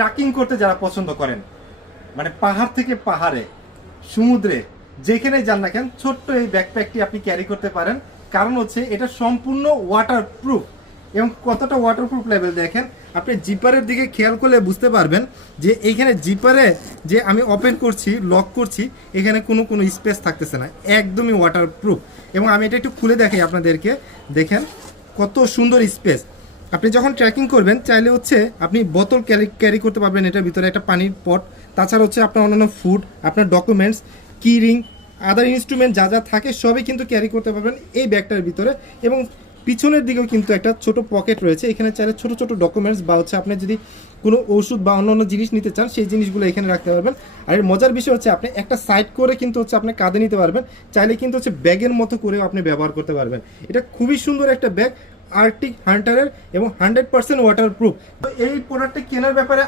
Trekking করতে যারা পছন্দ করেন, মানে পাহাড় থেকে পাহাড়ে, সমুদ্রে, যেখানে যান না কেন, ছোট্ট এই ব্যাকপ্যাকটি আপনি ক্যারি করতে পারেন। কারণ হচ্ছে এটা সম্পূর্ণ ওয়াটারপ্রুফ। এবং কতটা ওয়াটারপ্রুফ লেভেল দেখেন, আপনি জিপারের দিকে খেয়াল করলে বুঝতে পারবেন যে এইখানে জিপারে যে আমি ওপেন করছি, লক করছি, এখানে কোনো স্পেস থাকতেছে না, একদমই ওয়াটারপ্রুফ। এবং আমি এটা একটু খুলে দেখাই আপনাদেরকে, দেখেন কত সুন্দর স্পেস। আপনি যখন ট্রেকিং করবেন চাইলে হচ্ছে আপনি বোতল ক্যারি করতে পারবেন, এটার ভিতরে একটা পানির পট, তাছাড়া হচ্ছে আপনার অন্যান্য ফুড, আপনার ডকুমেন্টস, কি রিং, আদার ইনস্ট্রুমেন্ট যা যা থাকে সবই কিন্তু ক্যারি করতে পারবেন এই ব্যাগটার ভিতরে। এবং পিছনের দিকেও কিন্তু একটা ছোট পকেট রয়েছে, এখানে চাইলে ছোট ছোট ডকুমেন্টস বা হচ্ছে আপনি যদি কোনো ওষুধ বা অন্য জিনিস নিতে চান সেই জিনিসগুলো এখানে রাখতে পারবেন। আর এর মজার বিষয় হচ্ছে আপনি একটা সাইড করে কিন্তু হচ্ছে আপনি কাঁধে নিতে পারবেন, চাইলে কিন্তু হচ্ছে ব্যাগের মতো করেও আপনি ব্যবহার করতে পারবেন। এটা খুবই সুন্দর একটা ব্যাগ, আর্কটিক হান্টারের, এবং 100% ওয়াটারপ্রুফ। তো এই প্রোডাক্টটা কেনার ব্যাপারে